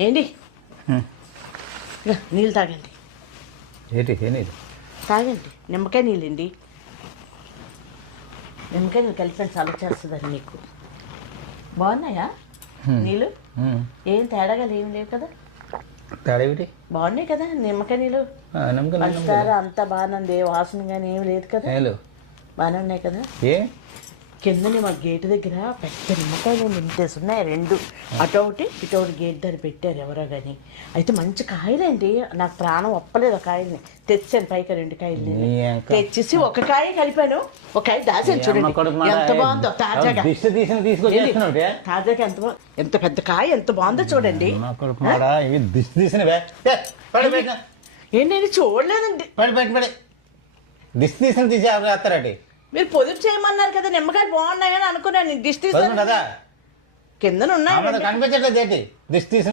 ఏంటి నీళ్ళు తాగండి. ఏంటి ఏ నీళ్ళు? తాగండి, నిమ్మకాయ నీళ్ళండి. నిమ్మకాయ నీళ్ళు కలిపి చల్ల చేస్తుందండి నీకు. బాగున్నాయా నీళ్ళు? ఏం తేడాగా ఏం లేవు కదా? తేడా ఏమిటి? బాగున్నాయి కదా నిమ్మకాయ నీళ్ళు. పంచదార అంతా బాగానే ఉంది, వాసన కానీ ఏమి లేదు కదా? బాగానే ఉన్నాయి కదా? ఏ కిందని మా గేటు దగ్గర పెద్ద నిమ్మకాయలు నింపేసి ఉన్నాయి, రెండు అటు ఒకటి ఇటు ఒకటి గేట్ దగ్గర పెట్టారు ఎవరో కానీ. అయితే మంచి కాయలండి, నాకు ప్రాణం ఒప్పలేదు. ఆ కాయల్ని తెచ్చాను పైకి, రెండు కాయలు తెచ్చేసి ఒక కాయ కలిపాను, ఒక కాయ దాచాను. చూడండి ఎంత బాగుందో తాజాగా. తాజాగా ఎంత పెద్ద కాయ ఎంత బాగుందో చూడండి. ఏంటండి చూడలేదండి. దిష్టి తీసిన తీసేస్తారండి. మీరు పొదుపు చేయమన్నారు కదా, నిమ్మకాయలు బాగున్నాయని అనుకున్నాను. దిష్టి కింద ఉన్నాయి కనిపించట్లేదు దిష్టి తీసిన